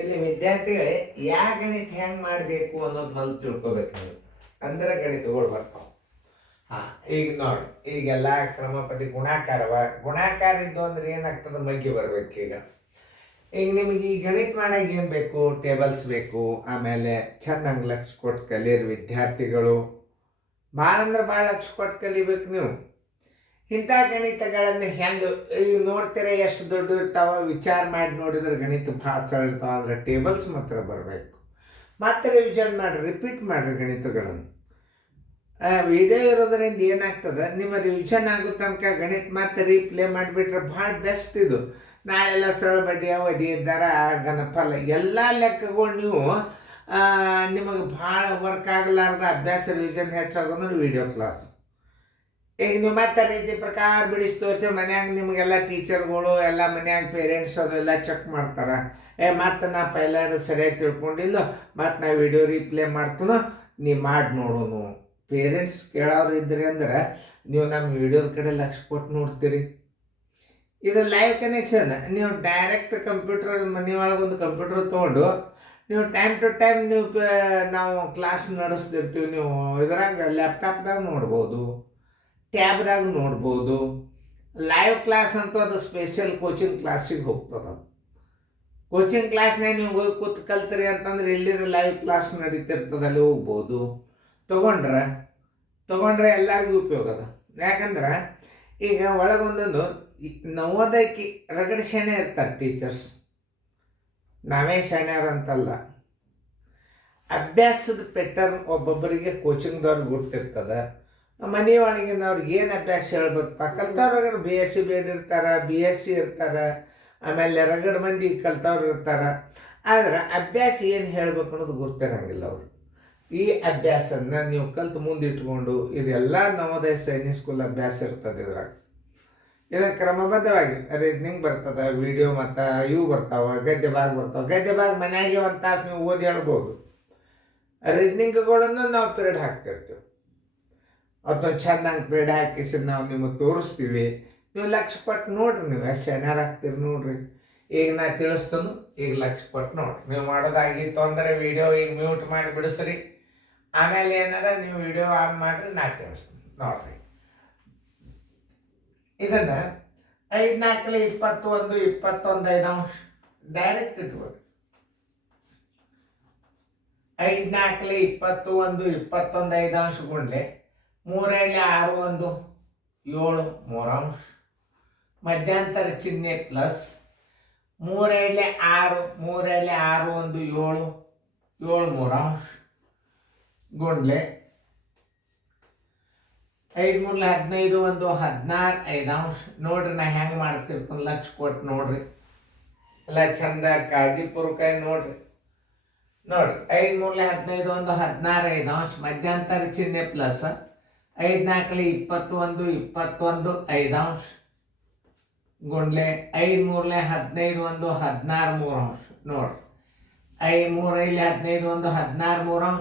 ಇಲ್ಲಿ ವಿದ್ಯಾರ್ಥಿಗಳೇ ಯಾ ಗಣಿತ ಹೆಂಗೆ ಮಾಡಬೇಕು ಅನ್ನೋದು ಮೊದಲು ತಿಳ್ಕೊಬೇಕು ನೀವು. ಅಂದ್ರೆ ಗಣಿತಗಳು ಬರ್ತಾವೆ. ಈಗ ನೋಡಿ, ಈಗೆಲ್ಲ ಕ್ರಮಪದಿ ಗುಣಾಕಾರ ಇದ್ದು ಅಂದ್ರೆ ಏನಾಗ್ತದೆ, ಮಗ್ಗಿ ಬರ್ಬೇಕು. ಈಗ ನಿಮಗೆ ಈ ಗಣಿತ ಮಾಡಾಗ ಏನು ಬೇಕು? ಟೇಬಲ್ಸ್ ಬೇಕು. ಆಮೇಲೆ ಚೆಂದಂಗೆ ಲಕ್ಷ ಕೊಟ್ಟು ಕಲಿಯರು ವಿದ್ಯಾರ್ಥಿಗಳು. ಭಾಳ ಅಂದ್ರೆ ಭಾಳ ಲಕ್ಷ ಕೊಟ್ಟು ಕಲಿಬೇಕು ನೀವು. ಇಂಥ ಗಣಿತಗಳನ್ನು ಹೆಂಗೆ ಈಗ ನೋಡ್ತೀರ, ಎಷ್ಟು ದೊಡ್ಡ ಇರ್ತಾವ, ವಿಚಾರ ಮಾಡಿ ನೋಡಿದ್ರೆ ಗಣಿತ ಭಾಳ ಸರಳ ಇರ್ತಾವ. ಆದರೆ ಟೇಬಲ್ಸ್ ಮಾತ್ರ ಬರಬೇಕು. ಮತ್ತೆ ರಿವಿಷನ್ ಮಾಡಿರಿ, ರಿಪೀಟ್ ಮಾಡಿರಿ ಗಣಿತಗಳನ್ನು. ವಿಡಿಯೋ ಇರೋದ್ರಿಂದ ಏನಾಗ್ತದೆ, ನಿಮ್ಮ ರಿವಿಷನ್ ಆಗೋ ತನಕ ಗಣಿತ ಮತ್ತೆ ರೀಪ್ಲೇ ಮಾಡಿಬಿಟ್ರೆ ಭಾಳ ಬೆಸ್ಟ್ ಇದು. ನಾಳೆಲ್ಲ ಸರಳ ಬಡ್ಡಿ ಅವಧಿ ದರ ಘನಫಲ ಎಲ್ಲ ಲೆಕ್ಕಗಳು ನೀವು ನಿಮಗೆ ಭಾಳ ವರ್ಕ್ ಆಗಲಾರ್ದ ಅಭ್ಯಾಸ ರಿವಿಷನ್ ಹೆಚ್ಚಾಗೋದ್ರೆ ವಿಡಿಯೋ ಕ್ಲಾಸ್. ಈಗ ನೀವು ಮತ್ತೆ ರೀತಿ ಪ್ರಕಾರ ಬಿಡಿಸಿ ತೋರಿಸಿ ಮನ್ಯಾಗ ನಿಮಗೆಲ್ಲ ಟೀಚರ್ಗಳು ಎಲ್ಲ ಮನ್ಯಾಗ ಪೇರೆಂಟ್ಸ್ ಅದೆಲ್ಲ ಚೆಕ್ ಮಾಡ್ತಾರೆ. ಮತ್ತೆ ನಾ ಪೈಲಾಡು ಸರಿಯಾಗಿ ತಿಳ್ಕೊಂಡಿಲ್ಲ, ಮತ್ತು ನಾ ವಿಡಿಯೋ ರೀಪ್ಲೇ ಮಾಡ್ತೀನೋ, ನೀವು ಮಾಡಿ ನೋಡೋನು. ಪೇರೆಂಟ್ಸ್ ಕೇಳೋರು ಇದ್ರಿ ಅಂದ್ರೆ ನೀವು ನಮ್ಮ ವಿಡಿಯೋದ ಕಡೆ ಲಕ್ಷ ಕೊಟ್ಟು ನೋಡ್ತೀರಿ. ಇದು ಲೈವ್ ಕನೆಕ್ಷನ್. ನೀವು ಡೈರೆಕ್ಟ್ ಕಂಪ್ಯೂಟರ್ ಮನೆಯೊಳಗೆ ಒಂದು ಕಂಪ್ಯೂಟರ್ ತೊಗೊಂಡು ನೀವು ಟೈಮ್ ಟು ಟೈಮ್ ನಾವು ಕ್ಲಾಸ್ ನಡೆಸ್ತಿರ್ತೀವಿ. ನೀವು ಇದ್ರಾಗ ಲ್ಯಾಪ್ಟಾಪ್ದಾಗ ನೋಡ್ಬೋದು, ಟ್ಯಾಬ್ದಾಗ ನೋಡ್ಬೋದು. ಲೈವ್ ಕ್ಲಾಸ್ ಅಂತೂ ಅದು ಸ್ಪೆಷಲ್ ಕೋಚಿಂಗ್ ಕ್ಲಾಸಿಗೆ ಹೋಗ್ತದೆ. ಕೋಚಿಂಗ್ ಕ್ಲಾಸ್ನಾಗ ನೀವು ಹೋಗಿ ಕೂತು ಕಲ್ತೀರಿ ಅಂತಂದ್ರೆ ಎಲ್ಲಿರೋ ಲೈವ್ ಕ್ಲಾಸ್ ನಡೀತಿರ್ತದೆ, ಅಲ್ಲಿ ಹೋಗ್ಬೋದು. ತೊಗೊಂಡ್ರೆ ಎಲ್ಲರಿಗೂ ಉಪಯೋಗ ಅದ. ಯಾಕಂದ್ರೆ ಈಗ ಒಳಗೊಂದೊಂದು ನವೋದಯಕ್ಕೆ ರಗಡ್ ಶಾಣೆ ಇರ್ತಾರೆ ಟೀಚರ್ಸ್. ನಾವೇ ಶಾಣ್ಯವ್ರು ಅಂತಲ್ಲ. ಅಭ್ಯಾಸದ ಪೆಟರ್ನ್ ಒಬ್ಬೊಬ್ಬರಿಗೆ ಕೋಚಿಂಗ್ದವ್ರಿಗೆ ಗುರ್ತಿರ್ತದೆ. ಮನೆಯೊಳಗಿನವ್ರಿಗೆ ಏನು ಅಭ್ಯಾಸ ಹೇಳ್ಬೇಕಪ್ಪ, ಕಲ್ತವ್ರು BSc BEd ಇರ್ತಾರೆ, BSc ಇರ್ತಾರೆ, ಆಮೇಲೆ ರಗಡ್ ಮಂದಿ ಕಲ್ತವ್ರು ಇರ್ತಾರೆ. ಆದ್ರೆ ಅಭ್ಯಾಸ ಏನು ಹೇಳ್ಬೇಕು ಅನ್ನೋದು ಗುರ್ತಿರಂಗಿಲ್ಲ ಅವರು. ಈ ಅಭ್ಯಾಸನ ನೀವು ಕಲ್ತು ಮುಂದಿಟ್ಕೊಂಡು, ಇದೆಲ್ಲ ನವೋದಯ ಸೈನಿಕ್ ಸ್ಕೂಲ್ ಅಭ್ಯಾಸ ಇರ್ತದೆ. ಇದಕ್ಕೆ ಕ್ರಮಬದ್ಧವಾಗಿ ರೀಸ್ನಿಂಗ್ ಬರ್ತದೆ, ವಿಡಿಯೋ ಮತ್ತು ಇವು ಬರ್ತಾವೆ, ಗದ್ಯ ಭಾಗ ಬರ್ತಾವೆ. ಗದ್ಯ ಭಾಗ ಮನೆಯಾಗೆ ಒಂದು ತಾಸು ನೀವು ಓದಿ ಹೇಳ್ಬೋದು. ರೀಸ್ನಿಂಗ್ಗಳನ್ನು ನಾವು ಪಿರಿಯಡ್ ಹಾಕ್ತಿರ್ತೀವಿ. ಅದೊಂದು ಚೆನ್ನಾಗಿ ಪಿರಿಯಡ್ ಹಾಕಿಸಿ ನಾವು ನಿಮಗೆ ತೋರಿಸ್ತೀವಿ. ನೀವು ಲಕ್ಷ ಕೊಟ್ಟು ನೋಡ್ರಿ, ನೀವು ಎಷ್ಟು ಚೆನ್ನಾಗಿ ಹಾಕ್ತೀರಿ ನೋಡ್ರಿ. ಈಗ ನಾ ತಿಳಿಸ್ತನು, ಈಗ ಲಕ್ಷ ಕೊಟ್ಟು ನೋಡ್ರಿ. ನೀವು ಮಾಡೋದಾಗಿತ್ತು ಅಂದರೆ ವಿಡಿಯೋ ಈಗ ಮ್ಯೂಟ್ ಮಾಡಿ ಬಿಡಿಸ್ರಿ. ಆಮೇಲೆ ಏನಾರ ನೀವು ವಿಡಿಯೋ ಆನ್ ಮಾಡಿರಿ, ನಾ ತಿಳಿಸ್ತೀನಿ ನೋಡ್ರಿ. ಇದನ್ನು 5 4 21 21 5 ಡೈರೆಕ್ಟ್ ಇಟ್ಕೊಳ್ಳಿ. 5 4 21 21 5 ಗುಂಡ್ಲೆ 3 6 1 7 3 ಮಧ್ಯಂತರ ಚಿಹ್ನೆ ಪ್ಲಸ್ 3 6 3 6 1 7 7 3 ಗುಂಡ್ಲೆ 5 3 15 1 16 5 ನೋಡ್ರಿ. ನಾ ಹೆಂಗೆ ಮಾಡ್ತಿರ್ತೀನಿ, ಲಕ್ಷ ಕೊಟ್ಟು ನೋಡ್ರಿ. ಎಲ್ಲ ಚಂದ ಕಾಳಜಿಪೂರ್ವಕ ನೋಡ್ರಿ. 5 3 15 1 16 5 ಮಧ್ಯಂತರ ಚಿಹ್ನೆ ಪ್ಲಸ್ 5 4 21 21 5 ಗುಂಡ್ಲೆ 5 3 15 1 16 3 ನೋಡ್ರಿ. 5 3 15 1 16 3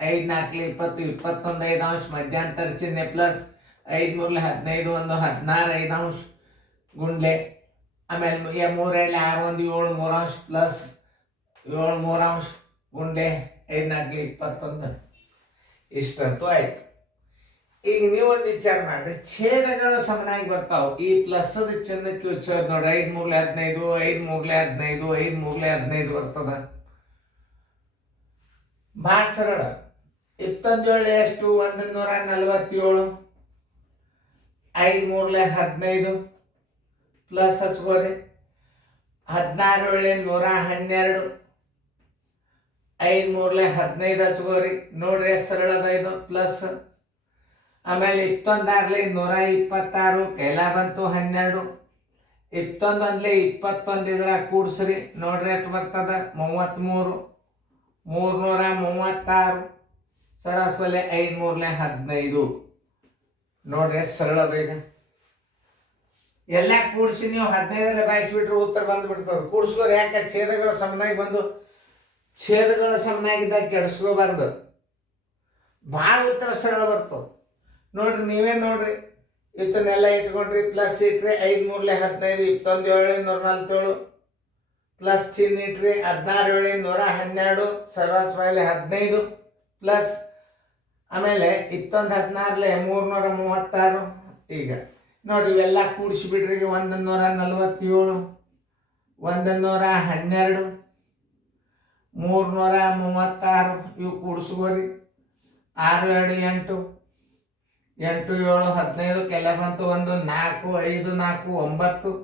5 4 20 21 5 ಮಧ್ಯಂತರ ಚಿಹ್ನೆ ಪ್ಲಸ್ 5 3 15 1 16 5 ಗುಂಡ್ಲೆ ಆಮೇಲೆ 3 6 1 7 3 ಪ್ಲಸ್ 7 3 ಗುಂಡ್ಲೆ 5 4 21. ಇಷ್ಟಂತೂ ಆಯ್ತು. ಈಗ ನೀವೊಂದು ವಿಚಾರ ಮಾಡಿರಿ, ಛೇದಗಳು ಸಮನಾಗಿ ಬರ್ತಾವೆ. ಈ ಪ್ಲಸ್ದ ಚಿನ್ನಕ್ಕೆ ಛೇದ ನೋಡಿ, 5 3 15 5 3 15 5 3 15 ಬರ್ತದ. ಭಾಳ ಸರಳ. 27 ಎಷ್ಟು? 147. 5 3 15 ಪ್ಲಸ್ ಹಚ್ಕೋರಿ. 16 112. 5 3 15 ಹಚ್ಕೋರಿ. ನೋಡ್ರಿ ಎಷ್ಟು ಸರಳ ಅದ ಇದು ಪ್ಲಸ್. ಆಮೇಲೆ 21 126 ಕೈಲ ಬಂತು 12. 21 21 ಇದ್ರ ಕೂಡ್ಸ್ರಿ. ನೋಡ್ರಿ ಎಷ್ಟು ಬರ್ತದ? 33 336 ಸರಾಸರಿ 5 3 15. ನೋಡ್ರಿ ಎಷ್ಟು ಸರಳ ಅದ. ಈಗ ಎಲ್ಲ ಕೂಡಿಸಿ ನೀವು 15 ಬಾಯಿಸ್ಬಿಟ್ರೆ ಉತ್ತರ ಬಂದ್ಬಿಡ್ತದೆ. ಕೂಡಿಸ್ಕೋರಿ. ಯಾಕೆ? ಛೇದಗಳು ಸಮನಾಗಿ ಬಂದು, ಛೇದಗಳು ಸಮನಾಗಿದ್ದಾಗ ಕೆಡಿಸ್ಕೋಬಾರ್ದು. ಭಾಳ ಉತ್ತರ ಸರಳ ಬರ್ತದೆ. ನೋಡ್ರಿ, ನೀವೇ ನೋಡ್ರಿ. ಇದನ್ನೆಲ್ಲ ಇಟ್ಕೊಂಡ್ರಿ, ಪ್ಲಸ್ ಇಟ್ರಿ. 5 3 15 21 7 147 ಪ್ಲಸ್ ಚಿಹ್ನೆ ಇಟ್ರಿ 16 7 112 ಸರ್ವಸ್ವಾಯಲ್ಲಿ 15 ಪ್ಲಸ್ ಆಮೇಲೆ ಇತ್ತೊಂದು 16 336. ಈಗ ನೋಡಿ ಇವೆಲ್ಲ ಕೂಡಿಸಿಬಿಡ್ರಿ. 147 112 336 ಇವು ಕೂಡಿಸ್ಕೋರಿ. 6 2 8 8 7 15 ಕೆಲ ಬಂತು 1 4 5 4 9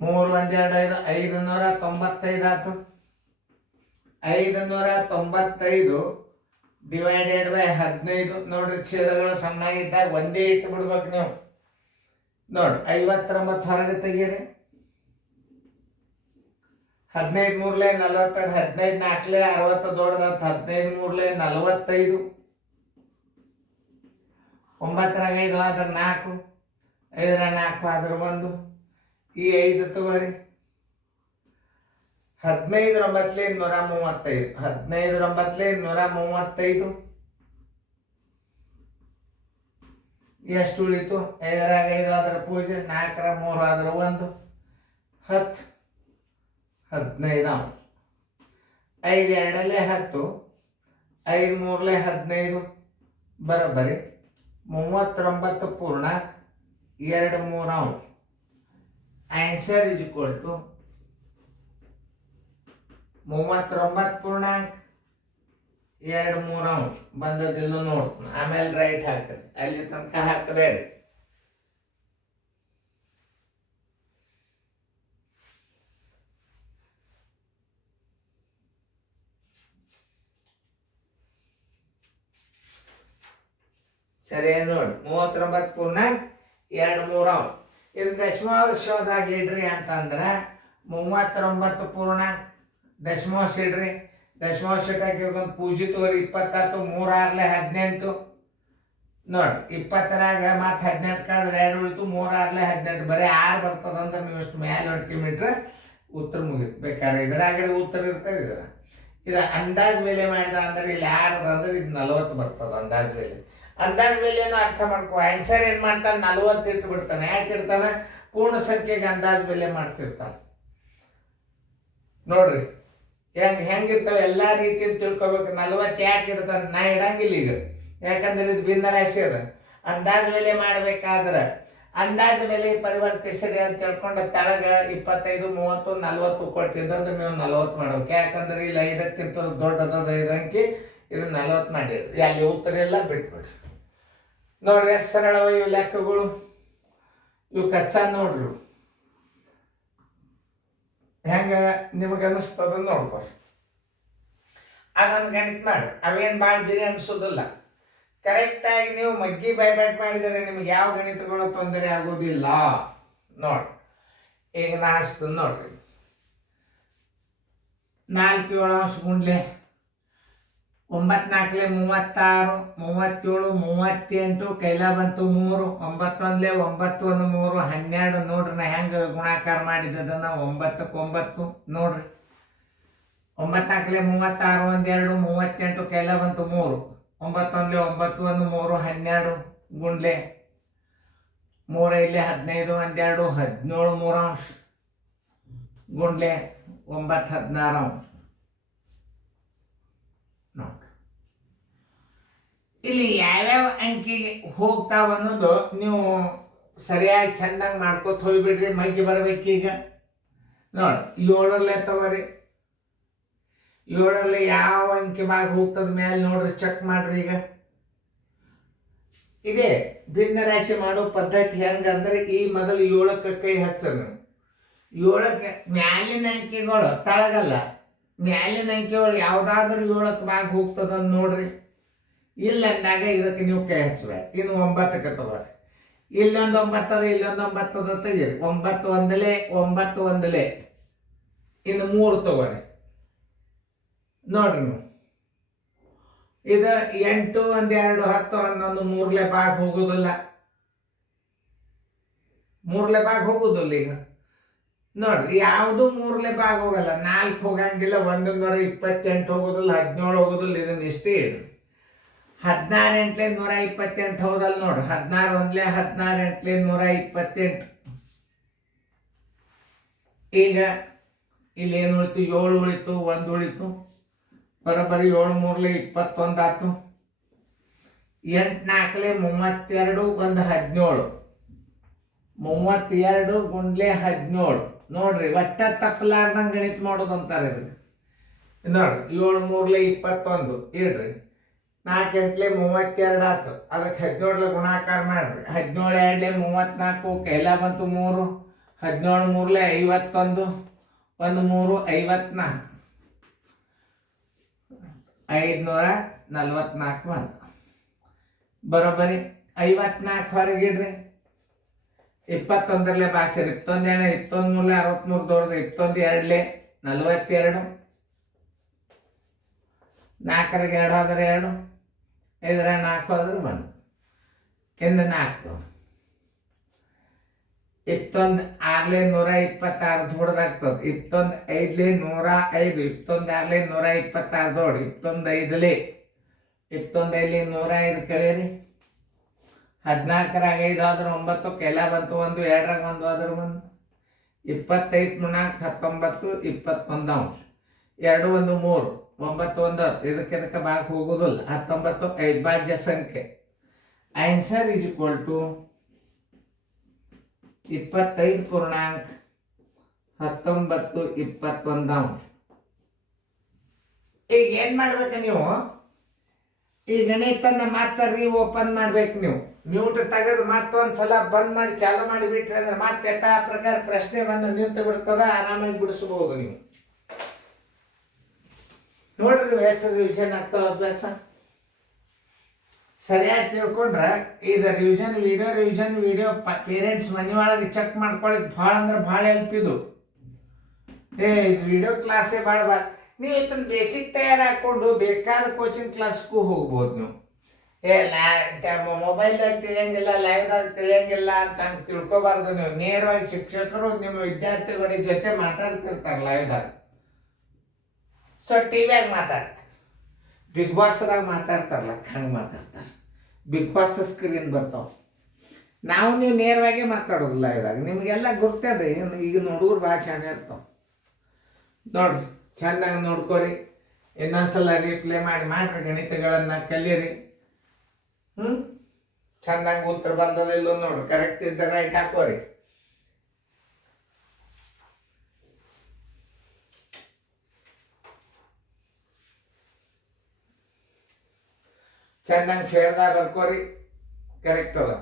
3 1 2 5 595 ಆಯ್ತು. 595 ಡಿವೈಡೆಡ್ ಬೈ 15. ನೋಡ್ರಿ ಛೇದಗಳು ಸಣ್ಣಾಗಿದ್ದಾಗ ಒಂದೇ ಇಟ್ಟು ಬಿಡ್ಬೇಕು ನೀವು. ನೋಡಿ 59 ಹೊರಗೆ ತೆಗೀರಿ. 15 3 45 15 4 60 ದೊಡ್ಡದಾಯ್ತು. 15 3 45 9 5 ಆದ್ರೆ 4 5 4 ಆದ್ರೆ 1 ಈ 5 ತಗೋರಿ. 15 9 135 15 9 135 ಎಷ್ಟು ಉಳಿತು? 5 5 ಆದ್ರೆ ಪೂಜೆ 4 3 ಆದ್ರೆ 1 10 15 5 2 10 5 3 15 ಬರೋಬ್ಬರಿ 39 ಪೂರ್ಣಾಂಕ 2 3 ಆನ್ಸರ್ ಇಸ್ ಈಕ್ವಲ್ ಟು 39 ಪೂರ್ಣಾಂಕ 2 3 ಬಂದದಿಲ್ಲ ನೋಡ್ತೀನಿ. ಆಮೇಲೆ ರೈಟ್ ಹಾಕ್ರಿ. ಅಲ್ಲಿ ತನಕ ಹಾಕಬೇಡಿ. ಸರಿ ನೋಡಿ 39 ಪೂರ್ಣಾಂಕ 2 3 ಇದು ದಶಮಾಂಶದಾಗ ಇಡ್ರಿ ಅಂತಂದ್ರೆ 39 ಪೂರ್ಣಾಂಕ ದಶಮಾಂಶ ಇಡ್ರಿ. ದಶಮಾಂಶಕ್ಕೆ ಒಂದು ಪೂಜೆ ತಗೋರಿ. 20 3 6 18 ನೋಡಿ 20ರಾಗ ಮತ್ತೆ 18 ಕಳೆದ್ರೆ 2 ಉಳಿತು. 3 6 18 ಬರೀ 6 ಬರ್ತದಂದ್ರೆ ನೀವು ಇಷ್ಟು ಮೇಲೆ ಹೊಡ್ಕೊಂಬಿಟ್ರೆ ಉತ್ತರ ಮುಗಿತು. ಬೇಕಾದ್ರೆ ಇದ್ರಾಗ ಉತ್ತರ ಇರ್ತದೆ. ಇದು ಅಂದಾಜ್ ಬೆಲೆ ಮಾಡಿದ ಅಂದ್ರೆ ಇಲ್ಲಿ 6 ಅಂದ್ರೆ ಇದು 40 ಬರ್ತದೆ ಅಂದಾಜ್ ಬೆಲೆ. ಅಂದಾಜ್ ಬೆಲೆಯನ್ನು ಅರ್ಥ ಮಾಡ್ಕೋ. ಆನ್ಸರ್ ಏನ್ ಮಾಡ್ತಾನೆ 40 ಇಟ್ಟು ಬಿಡ್ತಾನೆ. ಯಾಕೆ ಇಡ್ತಾನೆ? ಪೂರ್ಣ ಸಂಖ್ಯೆಗೆ ಅಂದಾಜ್ ಬೆಲೆ ಮಾಡ್ತಿರ್ತಾನೆ. ನೋಡ್ರಿ ಹೆಂಗಿರ್ತಾವ ಎಲ್ಲಾ ರೀತಿಯಿಂದ ತಿಳ್ಕೊಬೇಕು. 40 ಯಾಕೆ ಇಡ್ತಾನೆ? ನಾ ಇಡಂಗಿಲ್ಲ ಈಗ, ಯಾಕಂದ್ರೆ ಇದು ಭಿನ್ನ ರಾಶಿ ಅದ. ಅಂದಾಜ್ ಬೆಲೆ ಮಾಡ್ಬೇಕಾದ್ರೆ ಅಂದಾಜ್ ಬೆಲೆ ಪರಿವರ್ತಿಸಿರಿ ಅಂತ ತಿಳ್ಕೊಂಡು ತಳಗ 25 30 40 ಕೊಟ್ಟಿದ್ದಂದ್ರೆ ನೀವು 40 ಮಾಡ್ಬೇಕು. ಯಾಕಂದ್ರೆ ಇಲ್ಲಿ 5ಕ್ಕಿಂತ ದೊಡ್ಡದ 5 ಅಂಕಿ, ಇದು 40 ಮಾಡಿರಿ. ಅಲ್ಲಿ ಉತ್ತರ ಎಲ್ಲ ಬಿಟ್ಬಿಡ್ರಿ. ನೋಡ್ರಿ ಎಷ್ಟು ಸರಳ ಇವು ಲೆಕ್ಕಗಳು. ಇವು ಕಚ್ಚಾ ನೋಡ್ರಿ ಹೆಂಗ ನಿಮಗೆ ಅನಿಸ್ತದ ನೋಡ್ಕೊರಿ. ಅದೊಂದು ಗಣಿತ ಮಾಡಿ. ಅವೇನು ಮಾಡ್ದಿರಿ ಅನ್ಸೋದಿಲ್ಲ. ಕರೆಕ್ಟಾಗಿ ನೀವು ಮಗ್ಗಿ ಬೈಬ್ಯಾಟ್ ಮಾಡಿದರೆ ನಿಮ್ಗೆ ಯಾವ ಗಣಿತಗಳು ತೊಂದರೆ ಆಗೋದಿಲ್ಲ. ನೋಡಿ ಈಗ ನಾ ಹಚ್ತೀನಿ ನೋಡ್ರಿ. 4 7 ಅಂಶ ಗುಂಡ್ಲೆ 9 4 36 37 38 ಕೈಲ ಬಂತು 3 9 1 9 1 3 12. ನೋಡ್ರಿ ನಾ ಹೆಂಗ ಗುಣಾಕಾರ ಮಾಡಿದ್ದನ್ನ 9ಕ್ಕೆ 9 ನೋಡ್ರಿ. 9 4 36 1 2 38 ಕೈಲ ಬಂತು 3 9 1 9 1 3 12 ಗುಂಡ್ಲೆ 3 ಇಲ್ಲಿ 15 1 2 17 3 ಅಂಶ ಗುಂಡ್ಲೆ 9 16 ಅಂಶ. ನೋಡ್ರಿ ಇಲ್ಲಿ ಯಾವ್ಯಾವ ಅಂಕಿಗೆ ಹೋಗ್ತಾವ ಅನ್ನೋದು ನೀವು ಸರಿಯಾಗಿ ಚಂದಾಗಿ ಮಾಡ್ಕೊತ ಹೋಗ್ಬಿಡ್ರಿ. ಮೈಗೆ ಬರ್ಬೇಕೀಗ. ನೋಡಿ 7 ತಗೋರಿ. 7 ಯಾವ ಅಂಕಿ ಭಾಗ ಹೋಗ್ತದ ಮೇಲೆ ನೋಡ್ರಿ, ಚೆಕ್ ಮಾಡ್ರಿ. ಈಗ ಇದೇ ಭಿನ್ನ ರಾಶಿ ಮಾಡೋ ಪದ್ಧತಿ ಹೆಂಗಂದ್ರೆ ಈ ಮೊದಲು 7ಕ್ಕೆ ಕೈ ಹಚ್ಚರು. 7ಕ್ಕೆ ಮ್ಯಾಲಿನ ಅಂಕಿಗಳು ತಳಗಲ್ಲ, ಮ್ಯಾಲಿನ ಅಂಕಿಗಳು ಯಾವ್ದಾದ್ರು 7ಕ್ಕೆ ಭಾಗ ಹೋಗ್ತದ ನೋಡ್ರಿ. ಇಲ್ಲ ಅಂದಾಗ ಇದಕ್ಕೆ ನೀವು ಕೈ ಹಚ್ಚಬೇಡ. ಇನ್ನು 9ಕ್ಕೆ ತಗೋರಿ. ಇಲ್ಲೊಂದು 9 ಅದ, ಇಲ್ಲೊಂದು 9 ಅದ ತೆಗೀರಿ. 9 ಒಂದಲೇ 9 ಒಂದಲೇ. ಇನ್ನು 3 ತಗೋರಿ. ನೋಡ್ರಿ ನೀವು ಇದು 8 1 2 10 11 3ಲೆ ಭಾಗ ಹೋಗುದಿಲ್ಲ. 3ಲೆ ಭಾಗ ಹೋಗುದಿಲ್ಲ. ಈಗ ನೋಡ್ರಿ ಯಾವುದು 3ಲೆ ಭಾಗ ಹೋಗಲ್ಲ. 4 ಹೋಗಂಗಿಲ್ಲ, 128 ಹೋಗುದಿಲ್ಲ, 17 ಹೋಗುದಿಲ್ಲ. ಇದನ್ನ ಇಷ್ಟೇ ಇಡ್ರಿ. 16 8 128 ಹೋದಲ್ಲ ನೋಡ್ರಿ. 16 1 16 8 128. ಈಗ ಇಲ್ಲಿ ಏನು ಉಳಿತು? 7 ಉಳಿತು, 1 ಉಳಿತು. ಬರೋಬ್ಬರಿ 7 3 21 ಆಯ್ತು. 8 4 32, 1 17. 32 ಗುಂಡ್ಲೆ 17. ನೋಡ್ರಿ, ಒಟ್ಟ ತಪ್ಪಲಾರ್ದಂಗೆ ಗಣಿತ ಮಾಡೋದು ಅಂತಾರೆ ಇದಕ್ಕೆ. ನೋಡ್ರಿ, 7 3 21 ಇಡ್ರಿ. 4 8 32 ಆಯ್ತು. ಅದಕ್ಕೆ 17 ಗುಣಾಕಾರ ಮಾಡ್ರಿ. 17 2 34, ಕೈಲ ಬಂತು 3. 17 3 51, 1 3 54, 544 ಬಂತು. ಬರೋಬ್ಬರಿ 54 ಹೊರಗಿಡ್ರಿ. 21 ಬಾಕ್ಸರಿ. 21 21 63 ದೊಡ್ಡದು. 21 2 42. 4 2 ಹೋದ್ರೆ 2, 5 4 ಹೋದ್ರೆ 1. ಇನ್ನು 4. 21 6 126 ದೊಡ್ಡದಾಗ್ತದೆ. 21 5 105. 21 6 126 ದೊಡ್ಡ. 21 5 105 ಕಳೀರಿ. 14 5 ಆದ್ರೆ 9, ಕೆಲ ಬಂತು 1, 2 1 ಆದ್ರೆ 1. 25 19 21 ಅಂಶ. 2 1 3, 9 1 10. ಇದಕ್ಕೆ ಬಾಕ್ ಹೋಗೋದಿಲ್ಲ. 19 ಅವಿಭಾಜ್ಯ ಸಂಖ್ಯೆ. ಆನ್ಸರ್ ಈಸ್ ಈಕ್ವಲ್ ಟು 25.19 21 ಅಂಶ. ಈಗ ಏನ್ ಮಾಡ್ಬೇಕ ನೀವು? ಈ ಗಣಿತನ ಮತ್ತೆ ಓಪನ್ ಮಾಡ್ಬೇಕು ನೀವು. ಮ್ಯೂಟ್ ತೆಗೆದು ಮತ್ತೊಂದ್ಸಲ ಬಂದ್ ಮಾಡಿ ಚಾಲು ಮಾಡಿ ಬಿಟ್ರಿ ಅಂದ್ರೆ ಮತ್ತೆ ಆ ಪ್ರಕಾರ ಪ್ರಶ್ನೆ ಬಂದು ನಿಂತು ಬಿಡ್ತದ. ಆರಾಮಾಗಿ ಬಿಡಿಸಬಹುದು ನೀವು. ನೋಡ್ರಿ, ನೀವು ಎಷ್ಟು ರಿವಿಷನ್ ಆಗ್ತಾವ ಅಭ್ಯಾಸ. ಸರಿಯಾಗಿ ತಿಳ್ಕೊಂಡ್ರೆ ಇದು ರಿವಿಷನ್ ವಿಡಿಯೋ ಪೇರೆಂಟ್ಸ್ ಮನೆ ಒಳಗೆ ಚೆಕ್ ಮಾಡ್ಕೊಳಕ್ ಭಾಳ ಅಂದ್ರೆ ಭಾಳ ಹೆಲ್ಪ್ ಇದು. ಇದು ವಿಡಿಯೋ ಕ್ಲಾಸೇ ಭಾಳ ನೀವು ಇದನ್ನ ಬೇಸಿಕ್ ತಯಾರು ಹಾಕೊಂಡು ಬೇಕಾದ ಕೋಚಿಂಗ್ ಕ್ಲಾಸ್ಗೂ ಹೋಗ್ಬೋದು ನೀವು. ಮೊಬೈಲ್ದಾಗ ತಿಳಿಯಂಗಿಲ್ಲ, ಲೈವ್ದಾಗ ತಿಳಿಯಂಗಿಲ್ಲ ಅಂತ ಹಂಗೆ ತಿಳ್ಕೊಬಾರ್ದು ನೀವು. ನೇರವಾಗಿ ಶಿಕ್ಷಕರು ನಿಮ್ಮ ವಿದ್ಯಾರ್ಥಿಗಳ ಜೊತೆ ಮಾತಾಡ್ತಿರ್ತಾರೆ ಲೈವ್ದಾಗ. ಸೊ ಟಿವಿಯಾಗ ಮಾತಾಡ್ತಾರೆ, ಬಿಗ್ ಬಾಸ್ದಾಗ ಮಾತಾಡ್ತಾರಲ್ಲ ಹಂಗೆ ಮಾತಾಡ್ತಾರೆ. ಬಿಗ್ ಬಾಸ್ ಸ್ಕ್ರೀನ್ ಬರ್ತಾವೆ. ನಾವು ನೀವು ನೇರವಾಗಿ ಮಾತಾಡೋದಿಲ್ಲ ಇದಾಗ. ನಿಮಗೆಲ್ಲ ಗುರ್ತದ. ಈಗ ಹುಡುಗರು ಭಾಳ ಚೆನ್ನಾಗಿ ಇರ್ತಾವೆ. ನೋಡ್ರಿ, ಚೆಂದಾಗಿ ನೋಡ್ಕೊರಿ. ಇನ್ನೊಂದ್ಸಲ ರಿಪ್ಲೈ ಮಾಡ್ರಿ. ಗಣಿತಗಳನ್ನು ಕಲೀರಿ. ಚೆಂದಾಗಿ ಉತ್ತರ ಬಂದದಿಲ್ಲ ನೋಡ್ರಿ. ಕರೆಕ್ಟ್ ಇದ್ದ ರೈಟ್ ಹಾಕೋರಿ. ಚೆಂದಾಗಿ ಫೇರ್ದಾಗ ಬರ್ಕೋರಿ. ಕರೆಕ್ಟ್ ಅದ.